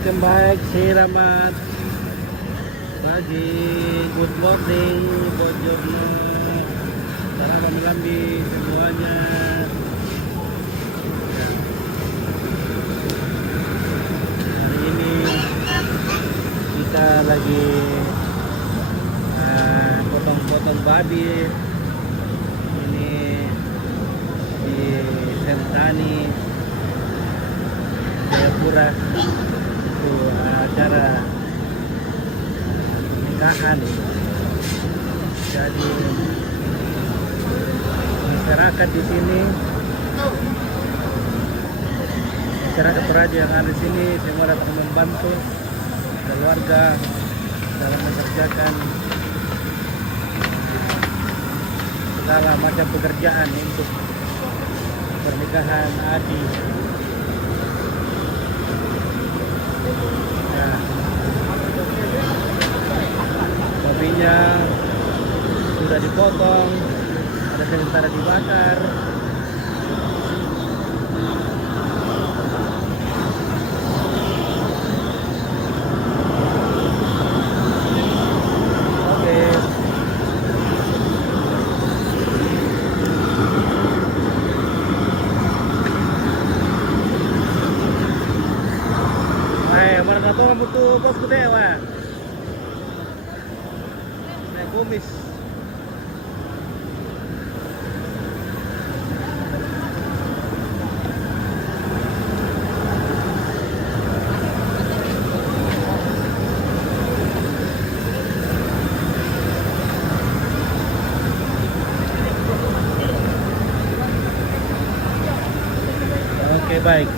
Welcome back, selamat pagi, good morning, buongiorno, selamat melambi semuanya. Hari ini kita lagi potong-potong babi. Ini di Sentani, Jayapura. Itu acara nikahan. Jadi masyarakat di sini, masyarakat Toraja yang ada di sini semua datang membantu keluarga dalam mengerjakan segala macam pekerjaan untuk pernikahan Adi. Ya, babinya sudah dipotong, ada sementara dibakar. Oke. Mana to mutu bos gede wa. Naik kumis. Oke, baik.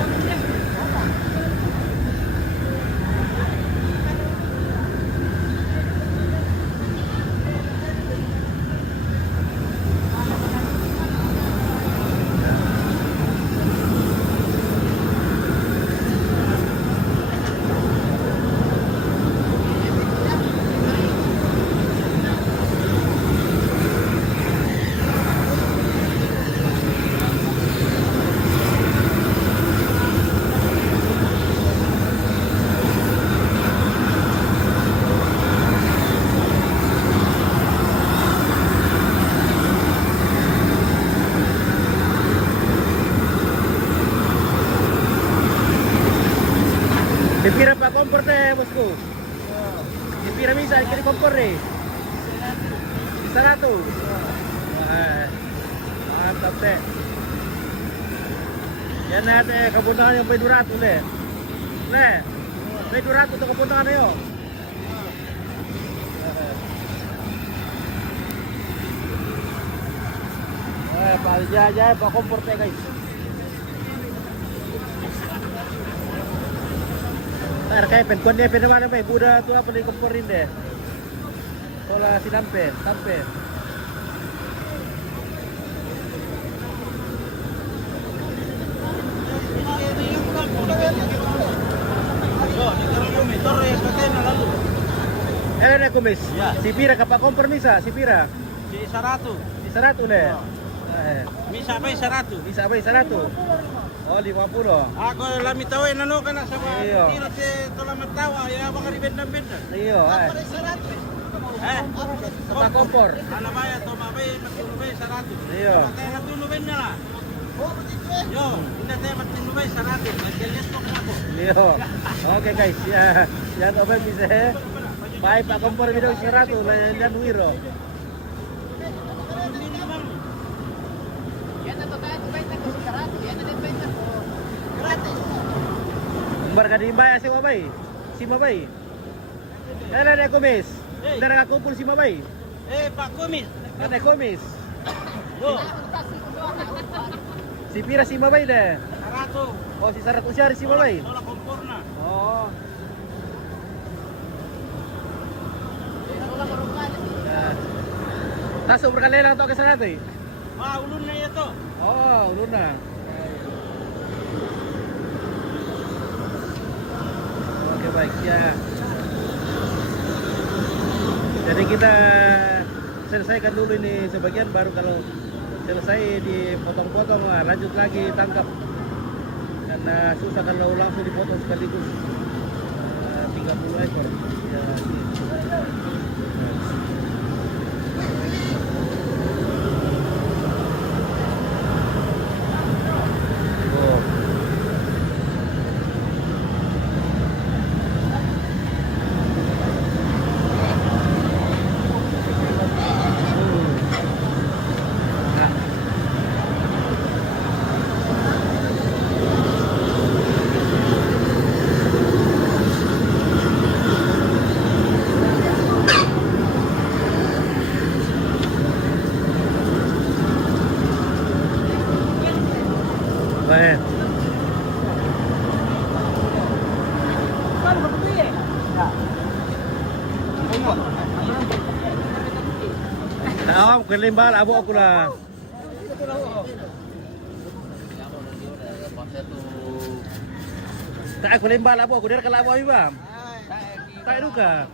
Dipira pa kompor teh bosku. Dipira bisa kiri kompor deh. 100. Wah, mantap teh. Yan na teh kabuntangan yung P200 deh. Ne, P200 to kabuntangan na yun. Aja pa kompor teh guys. Kayak penkuan dia pen mana pe buda tu apa di komporin deh. Sola sinampe, sampai. Na kumis. Ya. Si Pira kapak kompor misa, si Pira. Di 100. Di 100 deh. Misa bay 100. Bisa bay 100. Oh, 50. Ako lami tawin ano ka na sa Iyo. tiro si tulamat tawa ya bang ribenda-benda. Iyo, ay. Kapak kompor. Ana baya to mabay matulubay 100. Iyo. Kaya natulubay na la. Yo, hindi tayo matulubay 100. Nagkalias ko ako. Iyo. Oke guys, ya. Yan open bisa. Baik pak kompor video 100 dan wiro. Umbar ka din ba si Mabay? Si Mabay. Na kumis. Na nakakumpul si Mabay. Pak Kumis. Na kumis. Yo, Si Pira si Mabay deh. 100. Oh si 100 siya si Mabay. Tola kompor na. Oh. Tas berkali lang to ke sana tuh. Ulun na ito. Oh, ulun na. Oke baik ya. Jadi kita selesaikan dulu ini sebagian, baru kalau selesai dipotong-potong, lanjut lagi tangkap, karena susah kalau langsung dipotong sekaligus. 30 ekor. Ya, ini. Oh. Baik. Tahu aku lembal abu aku lah. Tak aku lembal abu aku dia kalau abu bam. Tak duka.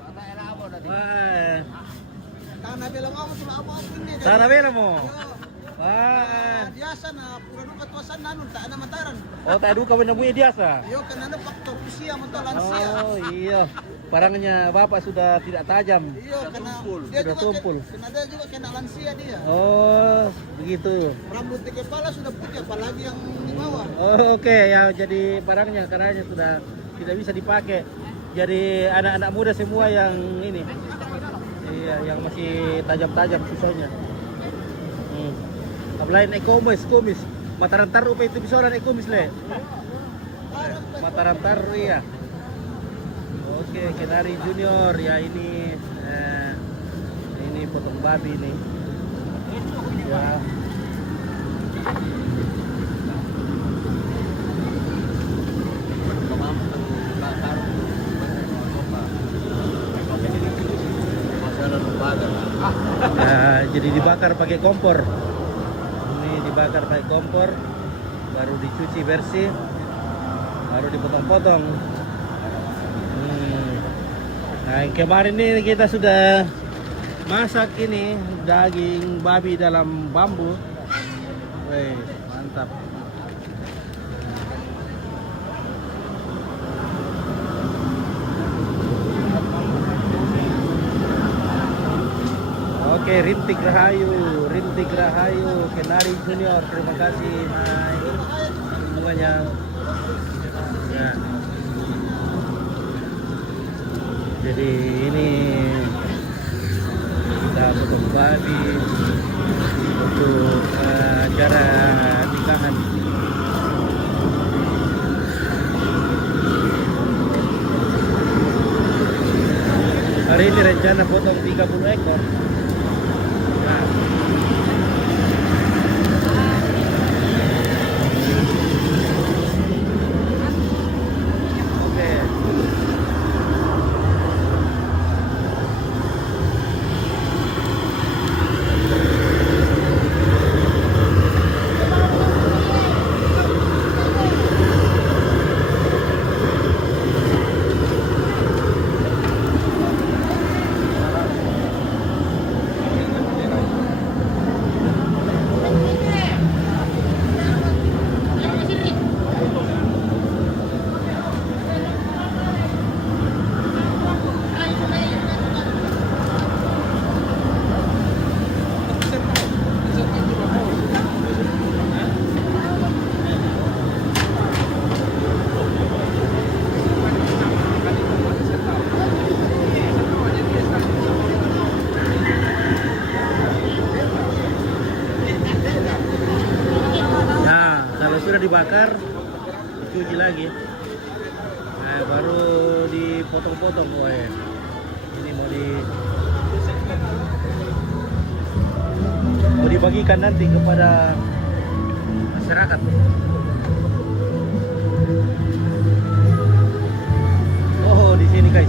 Wah. Tanah bilang ako sa amo ini. Sana bela mo. Wah. Biasa na pura duka tuasan nanon ta na mataran. Oh tak duka benar punya biasa. Yo kanana faktor usia mo to lansia. Oh iya. Parangnya bapak sudah tidak tajam. Iyo kana dia Sudah juga tumpul. Kena juga kena lansia dia. Oh begitu. Rambut di kepala sudah putih apalagi yang di bawah. Oh, oke ya jadi barangnya karanya sudah tidak bisa dipakai. Jadi anak-anak muda semua yang ini, iya yang masih tajam-tajam susahnya. Apalagi ekomis, kumis, Mataram Taru apa itu bisa orang ekomis le? Mataram Taru iya. Oke, Kenari Junior ya ini potong babi nih. Ya. Ya, jadi dibakar pakai kompor. Ini dibakar pakai kompor, baru dicuci bersih, baru dipotong-potong. Nah, yang kemarin ini kita sudah masak ini daging babi dalam bambu. Wih, mantap. Oke, Rintik Rahayu, Kenari Junior, terima kasih, hai semuanya. Ya. Jadi ini kita potong babi untuk acara nikahan. Hari ini rencana potong 30 ekor. Nah. Oke. Sudah dibakar, dicuci lagi, nah, baru dipotong-potong. Wah, ya. Ini mau dibagikan nanti kepada masyarakat. Oh, di sini guys.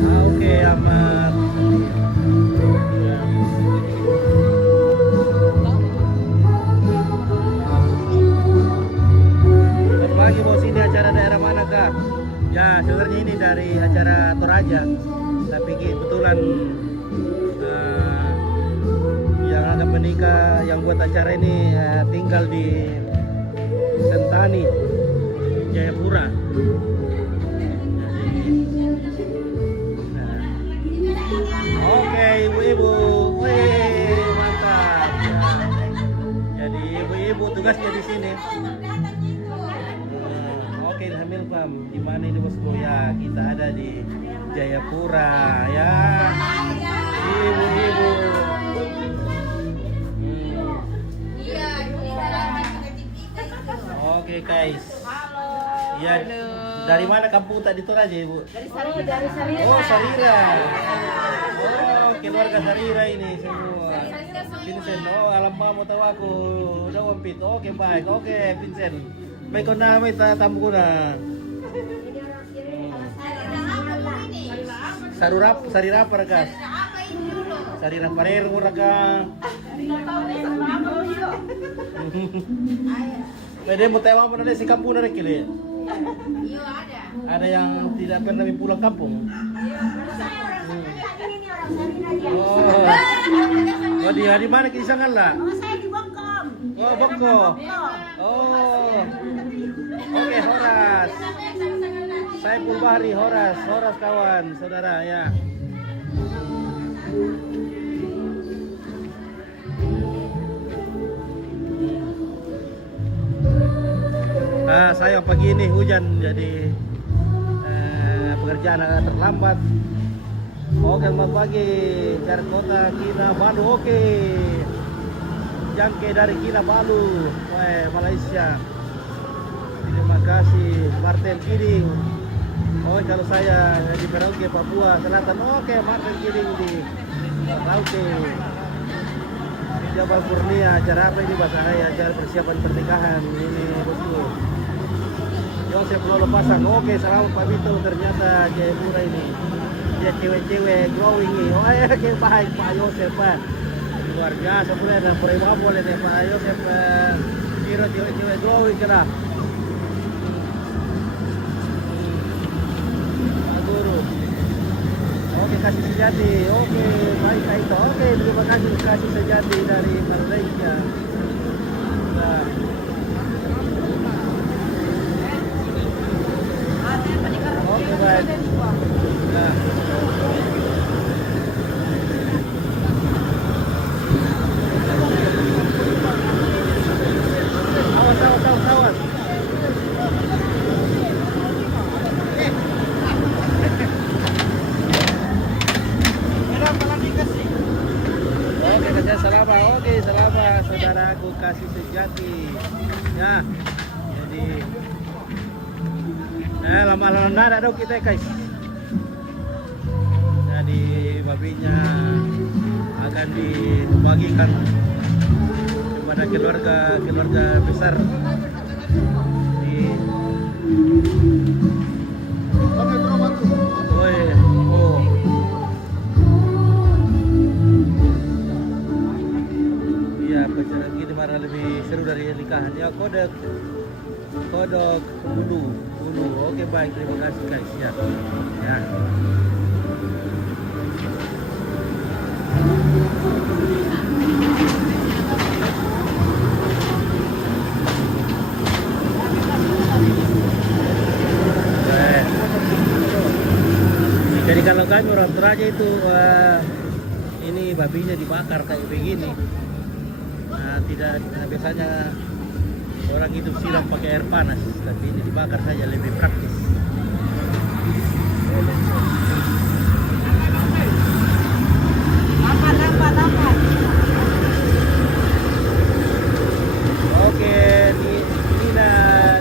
Oke, amat. Lagi bos, ini acara daerah mana kak? Ya sebenarnya ini dari acara Toraja, tapi kebetulan yang akan menikah, yang buat acara ini tinggal di Sentani. Jayapura. Nah. Oke, ibu-ibu, wih, mantap. Ya. Jadi ibu-ibu tugasnya di sini. Oke, Hamil Pam, di mana ini bosku ya? Kita ada di Jayapura ya, ibu-ibu. Oke guys. Ya, dari mana kampung tadi itu aja ibu? Dari Sarira. Oh, Sarira. Oh, keluarga Sarira ini semua. Vincent, oh alam mau tahu aku. Udah wampit. Oke, baik. Oke, Vincent. Baik kau nama itu tamu kuna. Sarira apa rakas? Sarira parer muraka. Pwede mo tayo apa nanti si kampung na kili? Iya ada. Ada yang tidak pernah pulang kampung. Oh, oh di mana kisangan lah? Oh, saya di Bokkom. Oh, Boko. Oh, oke Horas. Saya Pulbahri Horas kawan, saudara ya. Sayang pagi ini hujan jadi pekerjaan agak terlambat. Oke, selamat pagi dari kota Kinabalu. Oke, jangke dari Kinabalu, Malaysia. Terima kasih Martin Kidding. Oh, kalau saya di Merauke, Papua Selatan. Oke, Martin Kidding di Merauke. Jabal Kurnia, acara apa ini bahasa saya? Acara persiapan pernikahan ini bosku. Yosef Lolo Pasang. Oke, selamat Pak Bito. Ternyata Jayapura ini dia cewek-cewek growing nih. Oh ya, oke, baik Pak Yosef Pak. Luar biasa pula dan perima boleh nih Pak Yosef. Kira cewek-cewek growing kena. Pak Guru. Oke, kasih sejati. Oke, baik Kak Ito. Oke, terima kasih sejati dari Malaysia. Nah. Oke, baik. Nah. Awas. Oke, selamat. Oke, selamat saudaraku kasih sejati. Ya. Jadi lama-lama nada dong kita guys. Jadi babinya akan dibagikan kepada keluarga besar di iya gini mana lebih seru dari nikahan ya kodok dulu. Oke, baik, terima kasih guys ya. Jadi kalau kami orang Toraja itu ini babinya dibakar kayak begini. Tidak biasanya orang itu siram pakai air panas, tapi ini dibakar saja lebih praktis. Dapat. Oke, Nina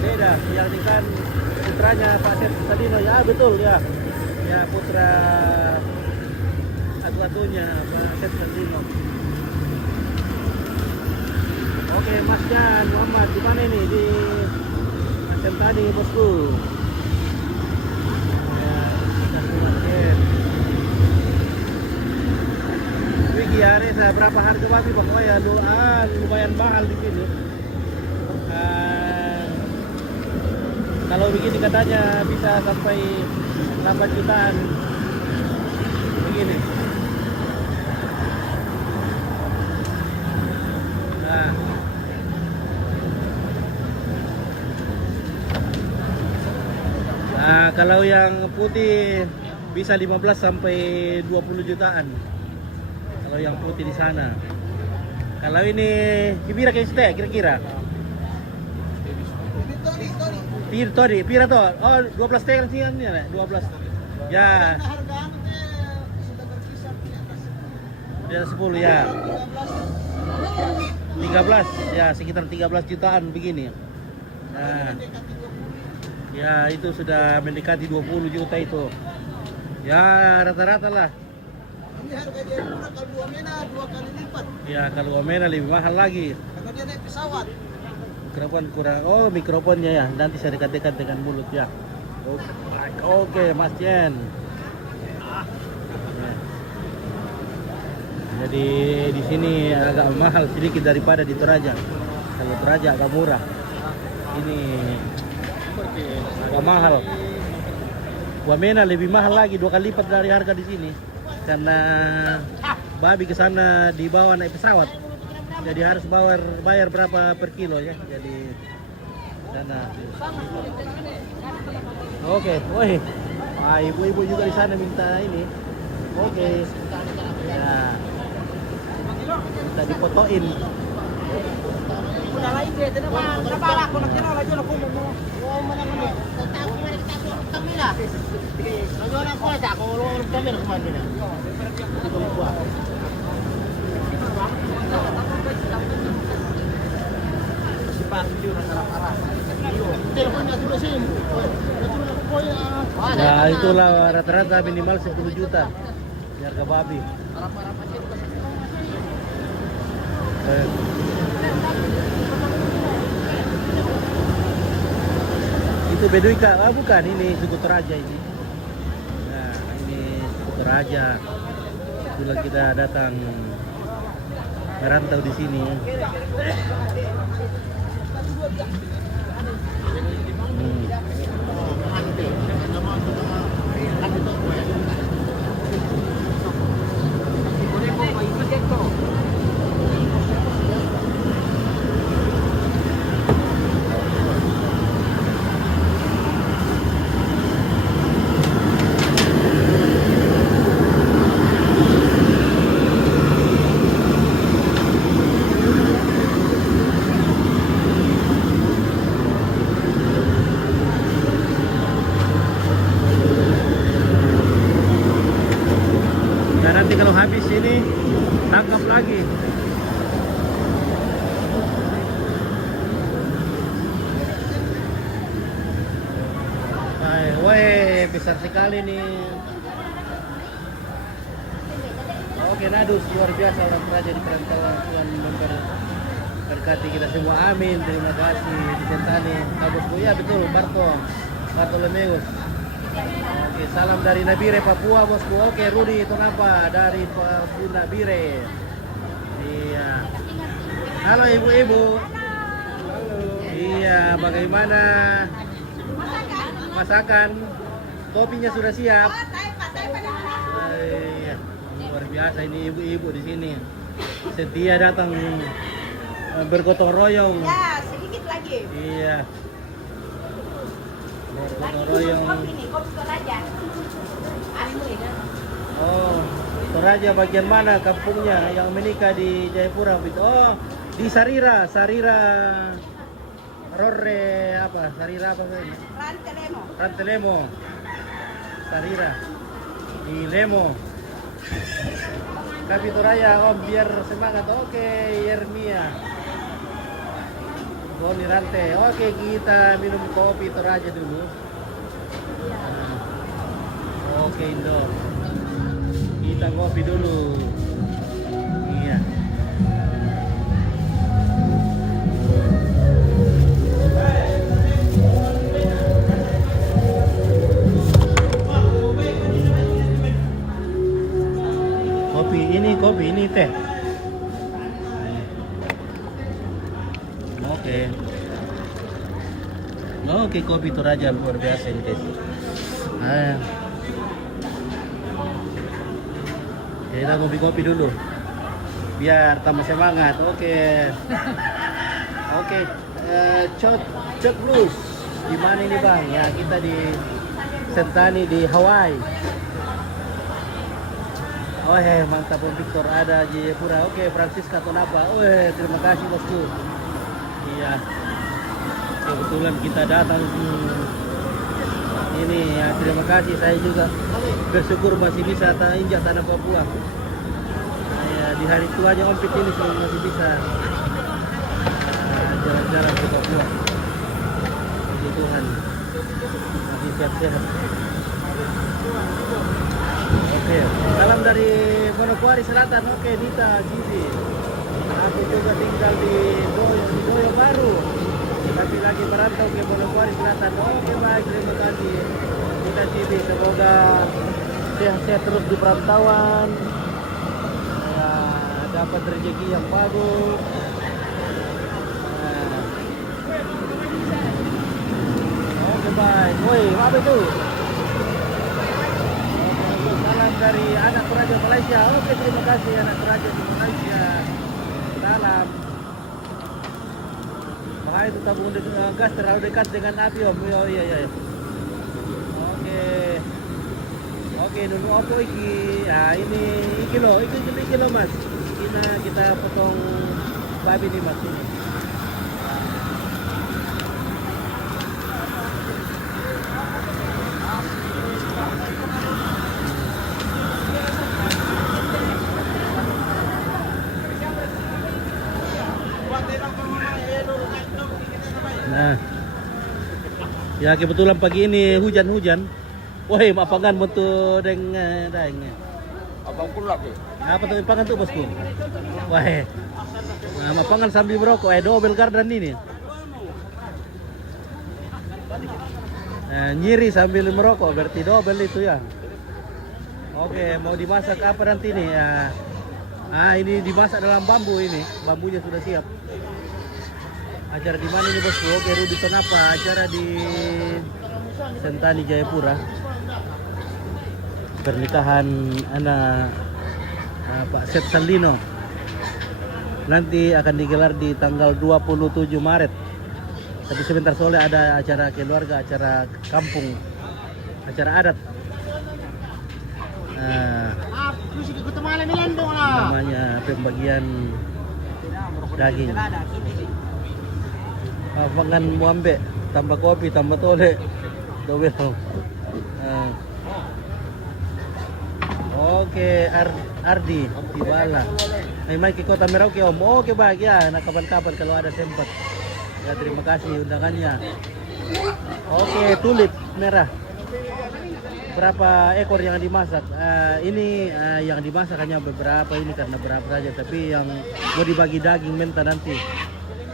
Deda yang nikah putranya Pak Seth Sadino ya, betul ya. Ya, putra atu-atunya Pak Seth Sadino. Oke, Mas Jan Muhammad di mana ini? Di Asem tadi bosku. Ya, kita market. Wigi Aresa, berapa harga babi Bang? Oh ya, lumayan mahal di sini. Kalau begini katanya bisa sampai 8 jutaan. Begini. Nah. Kalau yang putih bisa 15 sampai 20 jutaan. Kalau yang putih di sana. Kalau ini kira kayak kira-kira. Pira to. Oh, 12 teh kan sih kan ya, 12. Ya. Di atas 10 ya. 13 ya, sekitar 13 jutaan begini. Nah. Ya, itu sudah mendekati 20 juta itu. Ya, rata-rata lah. Ini harga dia murah, kalau 2 mena 2 kali lipat. Ya, kalau Wamena lebih mahal lagi. Karena dia naik pesawat. Mikrofon kurang. Oh, mikrofonnya ya. Nanti saya dekat-dekat dengan mulut ya. Oke, Mas Jen. Ya. Jadi di sini agak mahal sedikit daripada di Toraja. Kalau Toraja agak murah. Ini agak mahal. Wamena lebih mahal lagi 2 kali lipat dari harga di sini. Karena babi ke sana dibawa naik pesawat. Jadi harus bayar berapa per kilo ya. Jadi sana. Oke, woi. Ibu-ibu juga di sana minta ini. Oke. Ya. Minta dipotoin. Udah lain dia, kenapa aku nak kenal aja aku mau mana mana. Tahu mana kita kamera. Kalau orang kau tak kau orang kamera kemana ni? Itu buat. Ya itulah rata-rata minimal 10 juta di harga babi. Itu Beduy Kak, bukan ini suku Toraja ini. Nah, ini suku Toraja. Kebetulan kita datang merantau di sini. Dan nanti kalau habis ini tangkap lagi. Wah, besar sekali nih. Oke, Nadus, luar biasa orang Toraja di perantauan. Tuhan memberkati kita semua. Amin. Terima kasih di Sentani. Bosku, ya betul, Bartolomeus. Oke, salam dari Nabire, Papua, bosku. Oke, Rudi itu apa? Dari Papua Nabire. Iya. Halo ibu-ibu. Halo. Iya, bagaimana masakan? Topinya sudah siap. Iya, luar biasa ini ibu-ibu di sini. Setia datang bergotong royong. Ya, sedikit lagi. Iya. Bergotong Lagi royong. kopi nih, kopi Toraja. Asli kan? Oh, Toraja bagian mana kampungnya yang menikah di Jayapura? Oh, di Sarira, Rore apa? Sarira apa ini? Rantelemo. Sarira. Di Lemo. Kapi Toraja, om biar semangat. Oke, Yermia. Oh, di Rante. Oke, kita minum kopi Toraja dulu. Oke, Indo. Kita kopi dulu. Iya. Kopi ini teh. Oke, kopi Toraja luar biasa ini guys. Kita kopi dulu biar tambah semangat. Oke, shot blues di mana ini bang? Ya kita di Sentani di Hawaii. Oh mantap Om Victor, ada Jayapura. Oke, Francisca Tonapa. Oh terima kasih bosku. Iya, kebetulan kita datang ini ya, terima kasih. Saya juga bersyukur masih bisa injak tanah Papua ya, di hari tuanya Om Pit ini masih bisa jalan-jalan ke Papua. Puji Tuhan masih sehat-sehat. Oke, salam dari Manokwari Selatan. Oke, Dita, Cici. Aku juga tinggal di Doyo Baru, tapi lagi merantau ke Manokwari Selatan. Oke, baik, terima kasih Dita, Cici. Semoga sehat-sehat terus di perantauan ya, dapat rezeki yang bagus. Oke, baik. Woi, apa itu? Salam dari anak Raja Malaysia. Oke, terima kasih anak Raja di Malaysia. Salam. Bahaya itu tabung gas terlalu dekat dengan api Om. Oh iya iya. Oke. Oke, dulu apa iki? Ya ini kilo Mas. Kita potong babi nih Mas ini. Nah, ya kebetulan pagi ini hujan-hujan. Wah, mapangan betul dengan daengnya. Abang pulak ya? Apa tuh pangan tuh bosku? Wah, nah, mapangan sambil merokok. Double garden ini. Nah, nyiri sambil merokok, berarti double itu ya. Oke, mau dimasak apa nanti nih? Ya. Nah, ini dimasak dalam bambu ini. Bambunya sudah siap. Acara di mana ini bosku? Oke, Rudi Tonapa. Acara di Sentani Jayapura. Pernikahan anak Pak Seth Saldino. Nanti akan digelar di tanggal 27 Maret. Tapi sebentar soalnya ada acara keluarga, acara kampung, acara adat. Namanya pembagian daging. Makan muambe, tambah kopi, tambah tole, double. Oke, Ardi, Tibala. Mai ke Kota Merauke Om. Oke baik ya, nah kapan-kapan kalau ada sempat. Ya terima kasih undangannya. Oke, tulip merah. Berapa ekor yang dimasak? Ini yang dimasak hanya beberapa ini karena berapa saja. Tapi yang mau dibagi daging mentah nanti.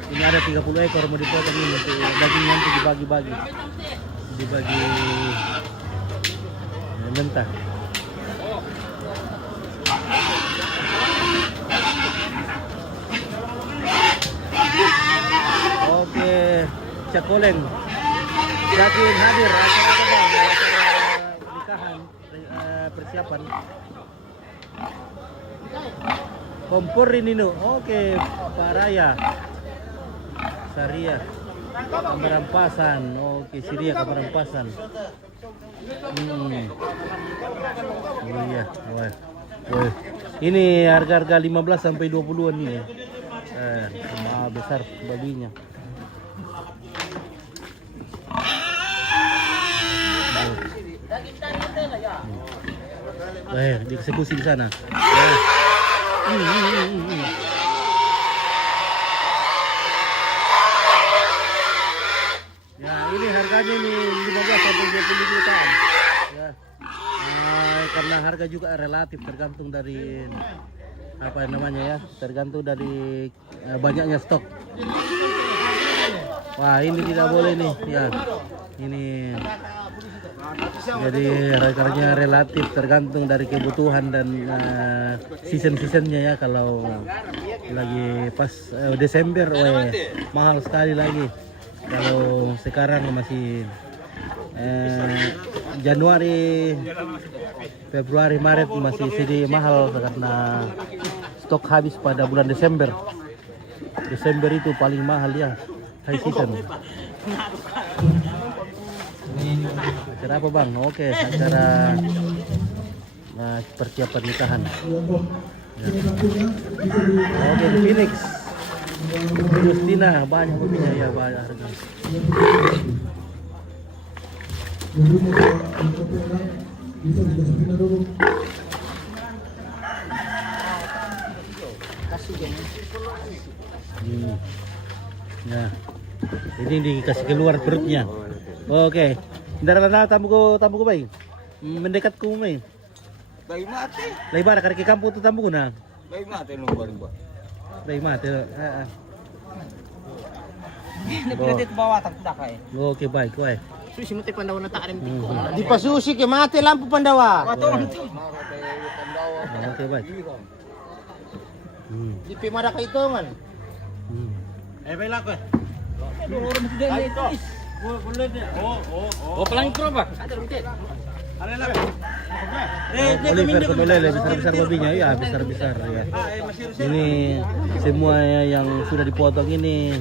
Ini ada 30 ekor mau dipotong ini nanti daging nanti dibagi-bagi. Dibagi mentah. Oke, Cakoleng. Yakin hadir acara pernikahan persiapan. Kompor ini no. Oke, Pak Raya. Saria. Kemerampasan. Oke, Siria Kemerampasan. Oh iya. Wah. Ini harga-harga 15 sampai 20-an ini ya. Sama besar babinya. Dieksekusi di sana. Ya, ini harganya nih 15 sampai 20 jutaan. Ya. Karena harga juga relatif tergantung dari apa namanya ya, tergantung dari banyaknya stok. Wah, ini tidak boleh nih ya. Ini jadi harganya relatif tergantung dari kebutuhan dan season-seasonnya ya. Kalau lagi pas Desember mahal sekali lagi. Kalau sekarang masih Januari, Februari, Maret masih sedikit mahal karena stok habis pada bulan Desember. Desember itu paling mahal ya, high season. Acara apa bang? Oke, acara persiapan nikahan. Ya. Oke, di Phoenix. Justina banyak mobilnya ya banyak harga. Nah, ini dikasih keluar perutnya. Oke, darah tambuko baik. Mendekat ku mai. Bayi mati. Lai bara kari ke kampung tu tambuko na. Bayi mati lu baru ba. Lai mate. Nagpilitit bawa tak dakay. Oke baik, koe. Susi mo tayo pandaw na tarim tiko. Di pa susi ke mati lampu Pandawa. Oke baik. Di pimada kaitongan. Baik lah koe. Oh, pelang pro ba? Oliver Kondolele besar-besar babinya ya, besar-besar ya. Ini semuanya yang sudah dipotong ini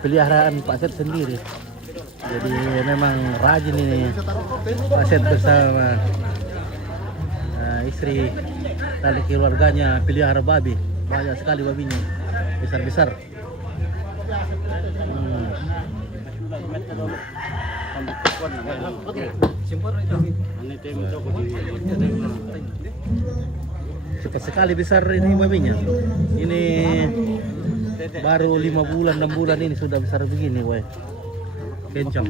peliharaan Pak Set sendiri. Jadi memang rajin ini Pak Set bersama istri tali keluarganya pelihara babi. Banyak sekali babinya, besar-besar. Cepat sekali besar ini babinya. Ini baru 5 bulan 6 bulan ini sudah besar begini, weh. Kencang.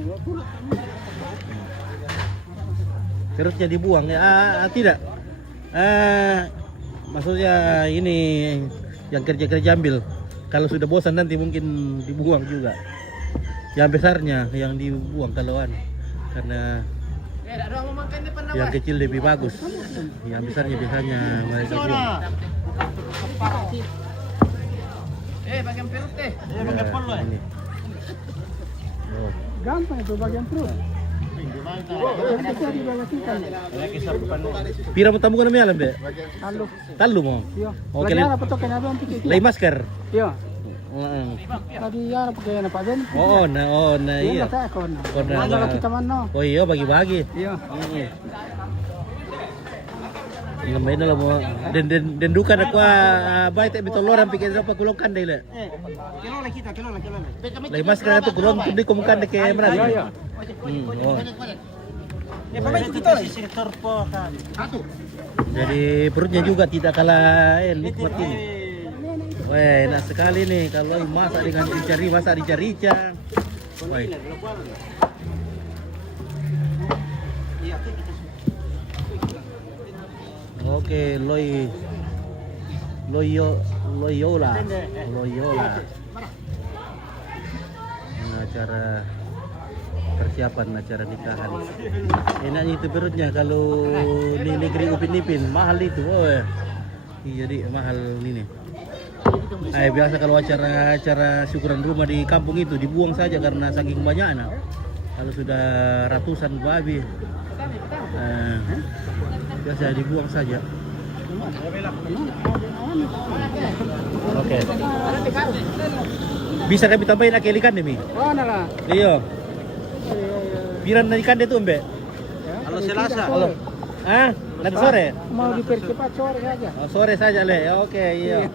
Perutnya dibuang ya? Tidak. Maksudnya ini yang kerja ambil. Kalau sudah bosan nanti mungkin dibuang juga. Yang besarnya yang dibuang kalauan karena yang kecil lebih bagus. Yang besarnya biasanya mereka buang. Bagian perut deh. Bagian perut ini. Oh. Gampang itu bagian perut. Pira mo tamu ka na may alam be? Talo. Talo mo? Iya. Okay, Lagi apa tuh kena doang titik. lay masker. Iya. Oo. Tadi ya pakai na pa din. Oo na iya. Iya kata ako na. Ada kita mana? Oh iya bagi-bagi. Iya. Lamay na lang mo. Den dukan ako bay te bitoloran pikir apa kulokan dai le. Kilala kita. Lay masker na to kulon kundi kumukan de kay mara. Iya. Oh. Pamay kita si sektor po kan. Jadi perutnya juga tidak kalah nikmat ini. Wah, enak sekali nih kalau masak dengan dicari-rica. Wah. Oke, Loyola. Ini acara persiapan acara nikahan. Enaknya itu perutnya kalau di negeri Upin Ipin mahal itu. Oh, jadi mahal ini. Biasa kalau acara syukuran rumah di kampung itu dibuang saja karena saking banyaknya. Kalau sudah ratusan babi, biasa dibuang saja. Oke. Bisa kami tambahin akil ikan demi? Oh, nala. Iya. Piran ikan dia tuh, Mbak? Kalau Selasa. Halo. Nanti sore? Mau dipercepat sore saja. Oh, sore saja, Le. Oke, iya.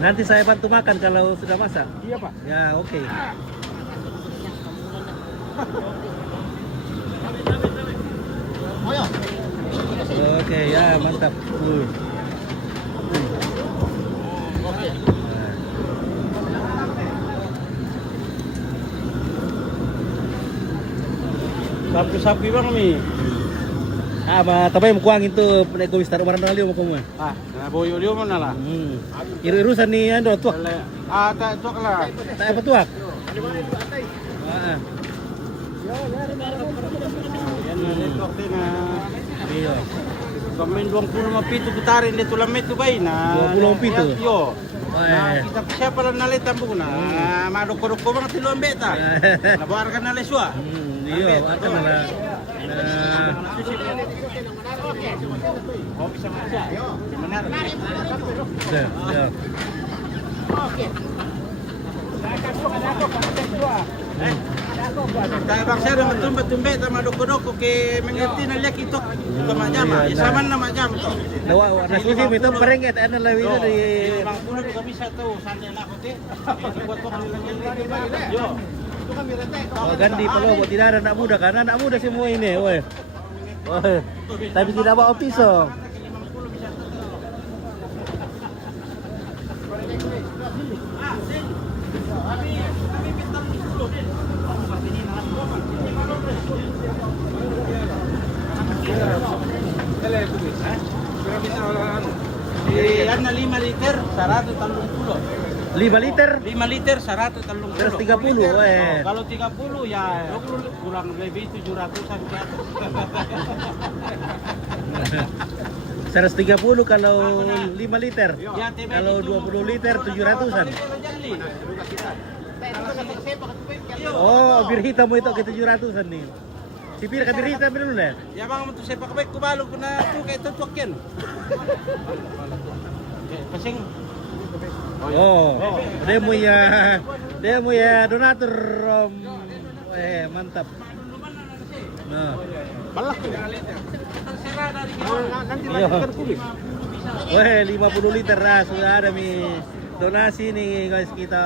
Nanti saya bantu makan kalau sudah masak. Iya, Pak. Ya, oke. Oke, ya mantap. Sapi bang kami. Tapi mau kuangin tuh nego wistar umaran liu mau kamu. Boyo liu mana lah? Iru-irusan nih ando tuak. Tak tuak lah. Tak apa tuak. Iya. Kami 20 pitu putarin di tulang metu bayi na. 20 pitu. Yo. Nah, kita siapa lang nalit tampo na. Madoko-doko bang tilo ambeta. Nabuarkan na leswa. Iya, akan ada. Oh, bisa masak. Benar. Ya. Tayo bangsa na matumba-tumba tama doko-doko ke mengerti na liak itu majama. Isaman na majam to. Nawa nasusi mo ito parenget ano lawi na di. Bang puno juga bisa tuh santai lah kote. Buat kok yo. Itu kami rete. Oh, gandi pala buat tidak ada anak muda kan anak muda semua ini, woi. Woi. Tapi tidak bawa pisau. Yan na 5 liter, 130. 5 liter 5 liter 130. terus 30, weh. Kalau 30 ya kurang lebih 700-an ke atas. 130 kalau 5 liter. Ya, Kalau 20 liter 700-an. Oh, bir hitam mo ito ke 700-an nih. Sipir ka bir hitam dulu deh. Ya bang untuk sepak baik kubalo kuna tu kayak tutup ken. Pasing. Oh, dia mo ya donatur. Mantap. Nah. Balak. Terserah dari nanti Iya. lanjutkan kulit. Weh, 50 liter lah sudah ada mi donasi nih guys kita.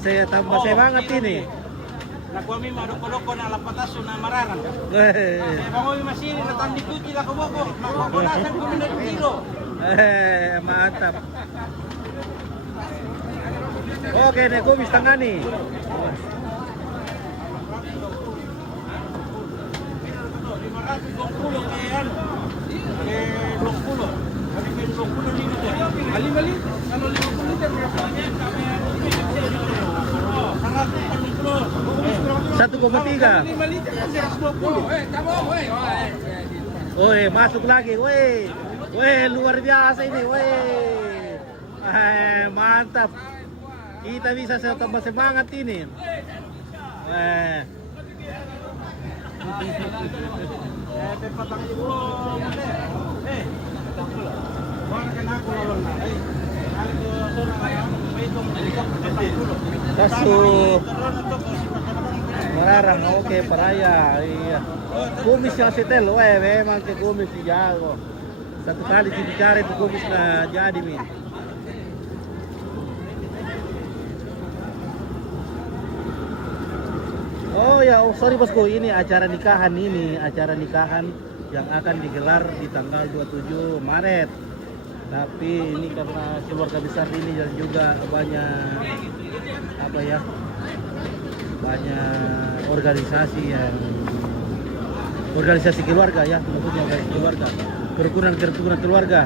Saya tambah semangat ini. Nakuha mi madoko-doko na lapataso na marangan. Weh. Bangoy masiri na tandikuti la kuboko. Makukunasan ko na kilo. Mantap. Oke, nih kumis tangani. Satu 1,3. Woi, masuk lagi, woi. Woi, luar biasa ini, woi. Mantap. Kita bisa tambah semangat ini. Kasu Mararang, oke, peraya. Iya. Kumis yang setel, memang ke kumis jago. Satu kali dibicara itu kumis na jadi min. Oh ya, sorry bosku, ini acara nikahan yang akan digelar di tanggal 27 Maret. Tapi ini karena keluarga besar ini dan juga banyak organisasi keluarga ya, maksudnya organisasi keluarga, kerukunan keluarga.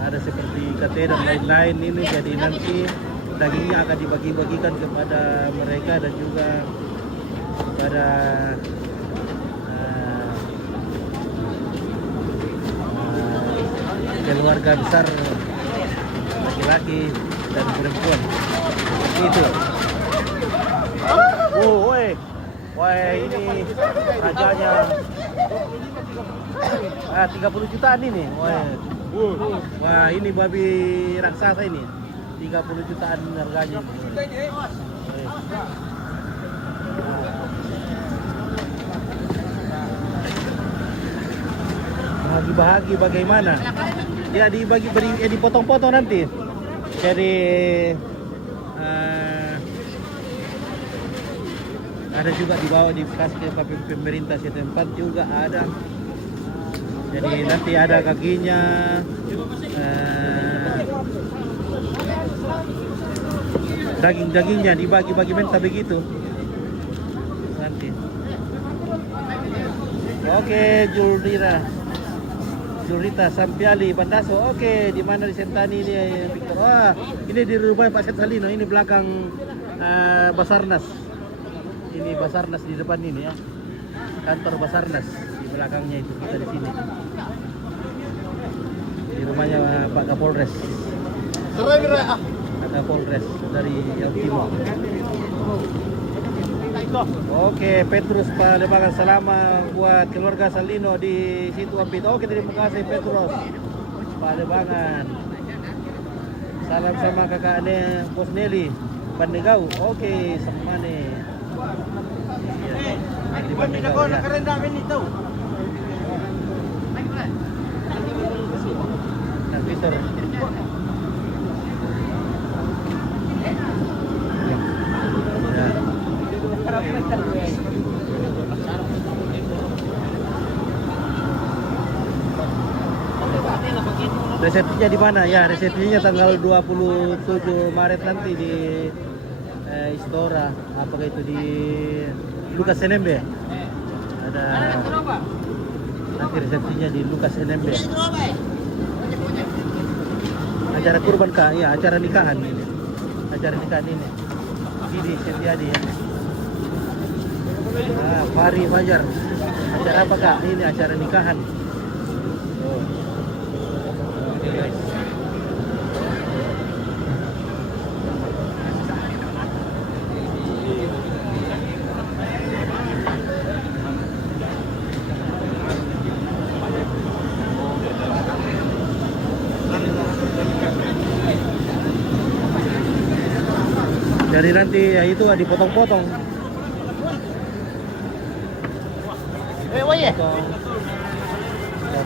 Ada seperti KT dan lain-lain ini, jadi nanti dagingnya akan dibagi-bagikan kepada mereka dan juga kepada keluarga besar laki-laki dan perempuan. Itu. Oh, woi. Woi, ini rajanya. 30 jutaan ini. Woi. Wah, ini babi raksasa ini. 30 jutaan harganya. Bahagi bagaimana? Dia dipotong-potong nanti. Jadi ada juga dibawa dikasih ke pemerintah setempat juga ada. Jadi nanti ada kakinya, dagingnya dibagi-bagi mentah begitu nanti. Oke, Julrita Sampiali Bandaso. Oke, di mana di Sentani ini Victor? Wah, ini di rumah Pak Setalino. Ini belakang Basarnas. Ini Basarnas di depan ini ya. Kantor Basarnas di belakangnya itu kita di sini. Di rumahnya Pak Kapolres. Pak Kapolres dari Jawa Timur. Oke, Petrus Pademangan, selamat buat keluarga Salino di situ Ampit. Oke, terima kasih Petrus Pademangan. Salam sama kakak Bos Nelly Bandegau. Oke, sama nih. Di Bandegau ya. Nah, Peter. Resepsinya di mana? Ya, resepsinya tanggal 27 Maret nanti di Istora. Apakah itu di Lukas NMB? Ada nanti resepsinya di Lukas NMB. Acara kurban kah? Ya, acara nikahan ini. Acara nikahan ini. Didi Setiadi ya. Nah, Fahri Fajar. Acara apa kak? Ini acara nikahan. Oh. Oke, guys. Jadi nanti ya itu dipotong-potong.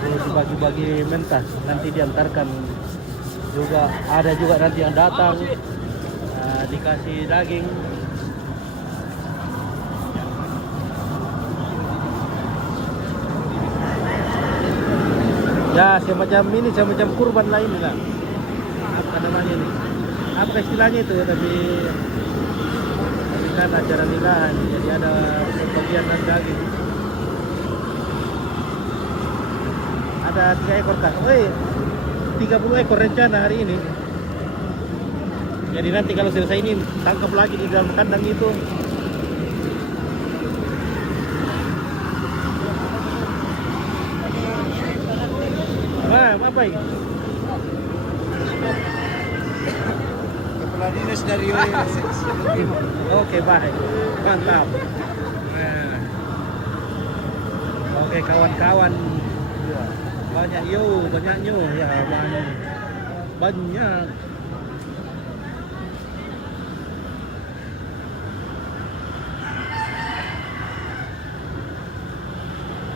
Baru dibagi-bagi mentah, nanti diantarkan juga. Ada juga nanti yang datang dikasih daging. Ya semacam ini, semacam kurban lain lah. Apa namanya ini? Apa istilahnya itu? Tapi kan acara nikahan, jadi ada pembagian daging. Ada 3 ekor kak. Woi, 30 ekor rencana hari ini. Jadi nanti kalau selesai ini tangkap lagi di dalam kandang itu. Wah, apa ini? Kepala dinas dari Oke, baik. Mantap. Nah. Oke, kawan-kawan. Ya, banyak banyaknya ya, banyak.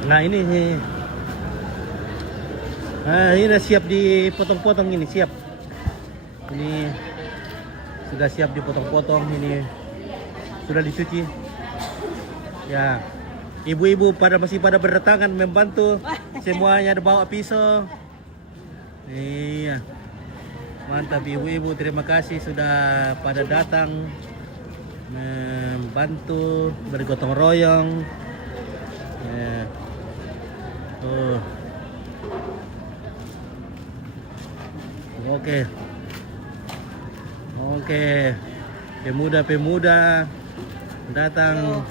Nah, ini udah siap dipotong-potong ini, siap. Ini sudah siap dipotong-potong, ini sudah dicuci. Ya, ibu-ibu masih pada berdatangan membantu. Semuanya ada bawa pisau. Iya, mantap ibu-ibu, terima kasih sudah pada datang membantu, bergotong royong. Ya. Oke, pemuda-pemuda datang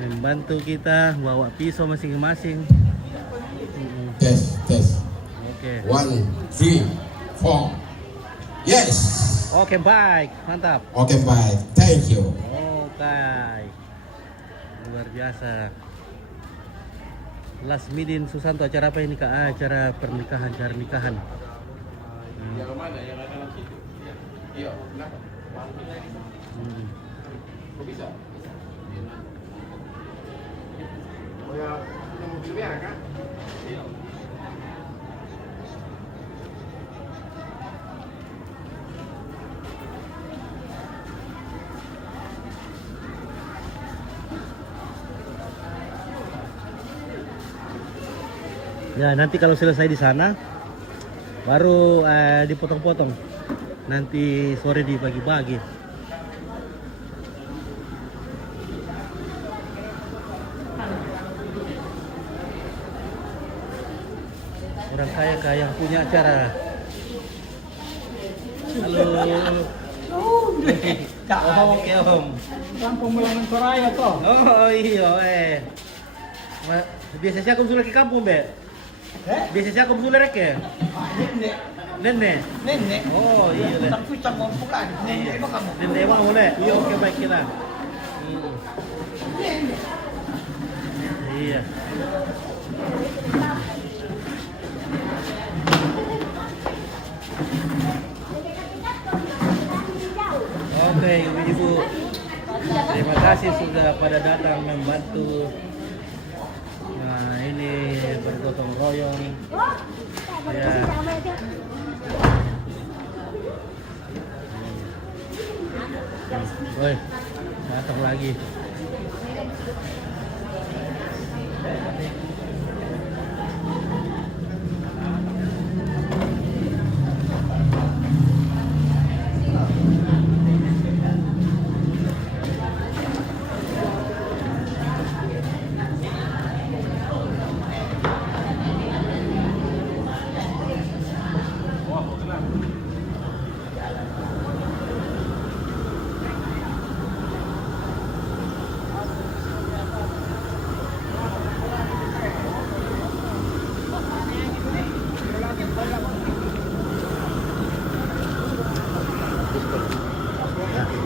membantu kita bawa pisau masing-masing. Tes. Oke. 1, 3, 4. Yes. Oke, baik, mantap. Oke, baik. Thank you. Oke, luar biasa. Lasmidin Susanto, acara apa ini kak? Acara pernikahan, acara nikahan. Yang mana? Yang ada dalam situ? Iya. Kenapa? Kok bisa? Oh ya, yang mobil merah kan? Iya. Ya, nanti kalau selesai di sana baru dipotong-potong. Nanti sore dibagi-bagi. Orang kaya yang punya acara. Halo. Oke, Om. Kampung Melangan Soraya toh. Oh iya, biasanya aku sudah ke kampung, Be. Biasanya aku sudah rek. Nenek. Oh iya deh. Tapi canggung bukan. Nenek kamu. Nenek emang boleh. Iya, oke, baik kita. Iya. Oke, ibu-ibu, terima kasih sudah pada datang membantu. Nah, ini bergotong royong. Ya. Woi, datang lagi.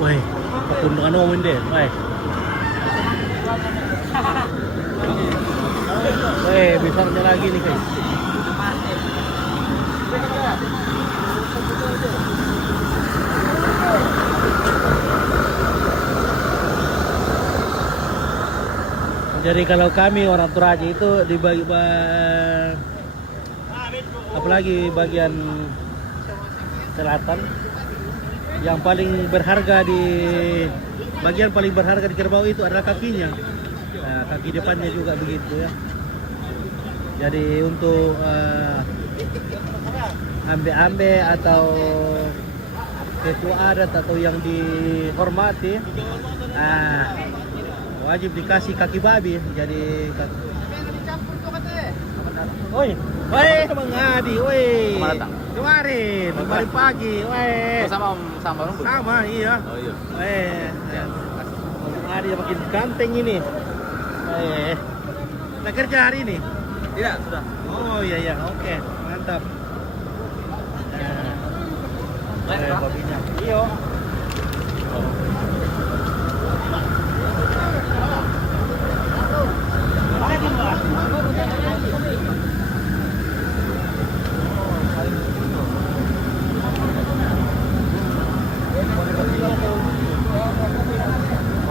Woi, ketundukan ngomongin deh, woi. Woi, besarnya lagi nih guys. Jadi kalau kami orang Toraja itu dibagi apalagi bagian selatan, yang paling berharga di bagian paling berharga di kerbau itu adalah kakinya. Nah, kaki depannya juga begitu ya. Jadi untuk ambe-ambe atau ketua adat atau yang dihormati, wajib dikasih kaki babi. Jadi oi, Bang Adi, oi. Kemana datang? Kemarin pagi, weh. Sama Bang Bun? Sama, iya. Oh iya. Weh, Bang Adi makin ganteng ini. Weh, udah kerja hari ini? Tidak, sudah. Oh iya, oke, mantap. Nah, babinya. Iyo.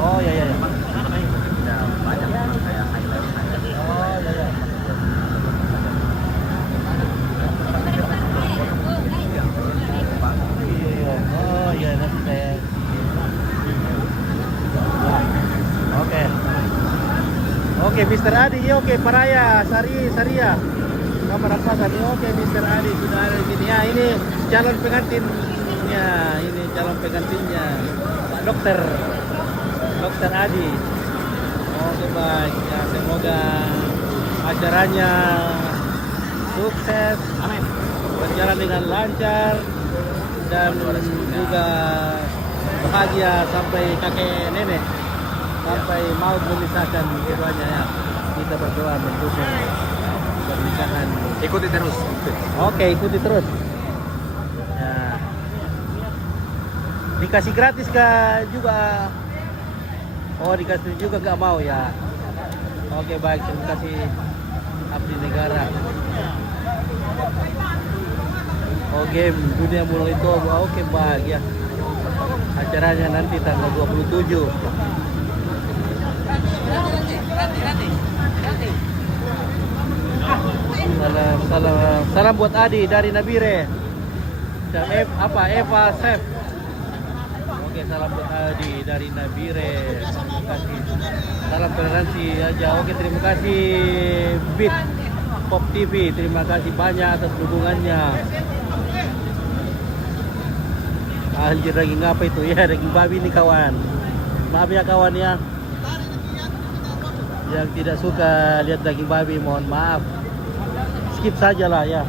Oh iya. Banyak kayak highlight. Oh iya. Oh iya, nanti saya. Oke, Mr. Adi, ya oke, Paraya, Saria. Kamar Pasar, ya oke, Mr. Adi sudah ada di sini. Ya, ini calon pengantinnya, Pak Dokter Adi. Oke, baik. Ya, semoga acaranya sukses, berjalan dengan lancar dan juga bahagia sampai kakek nenek, sampai maut memisahkan keduanya ya. Kita berdoa mendukung pernikahan. Ikuti terus. Oke, ikuti terus. Ya. Dikasih gratis kah juga? Oh, dikasih juga gak mau ya. Oke, baik, terima kasih abdi negara. Oh, game dunia mulai itu. Oke, baik ya. Acaranya nanti tanggal 27. Salam buat Adi dari Nabire. Dan Eva Chef. Oke, salam buat Adi dari Nabire. Terima kasih. Salam toleransi aja. Oke, terima kasih Beat Pop TV. Terima kasih banyak atas dukungannya. Anjir, daging apa itu? Ya, daging babi nih kawan. Maaf ya kawan ya. Yang tidak suka lihat daging babi, mohon maaf. Skip saja lah ya.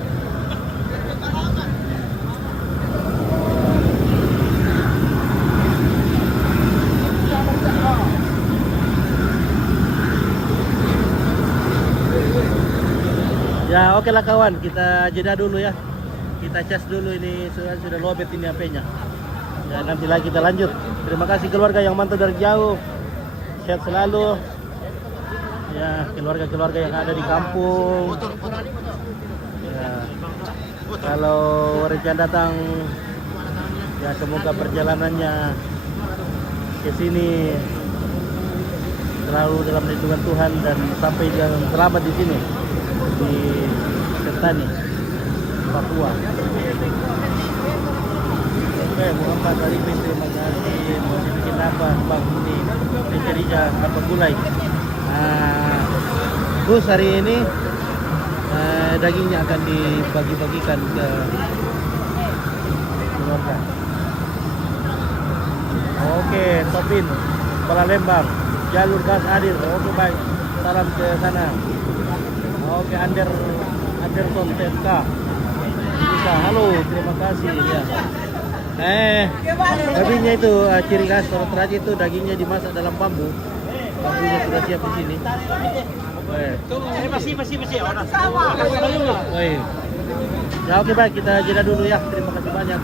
Ya oke lah kawan, kita jeda dulu ya. Kita cas dulu, ini sudah lobet ini HP-nya. Ya, nanti lagi kita lanjut. Terima kasih keluarga yang mantau dari jauh. Sehat selalu. Ya, keluarga-keluarga yang ada di kampung. Ya. Kalau rencana datang, ya semoga perjalanannya ke sini selalu dalam lindungan Tuhan dan sampai yang selamat di sini di Sentani, Papua. Oke, Muhammad Arifin, terima kasih. Mau bikin apa Bang ini? Meja apa gulai? Gus, hari ini dagingnya akan dibagi-bagikan ke keluarga. Oke, Topin, Kepala Lembang, jalur gas hadir. Oke, baik. Salam ke sana. Oke, Anderson TMK. Bisa, halo, terima kasih ya. Dagingnya itu ciri khas kalau terakhir itu dagingnya dimasak dalam bambu. Bambunya sudah siap di sini. Masih. Orang Ya, oke baik, kita jeda dulu ya. Terima kasih banyak.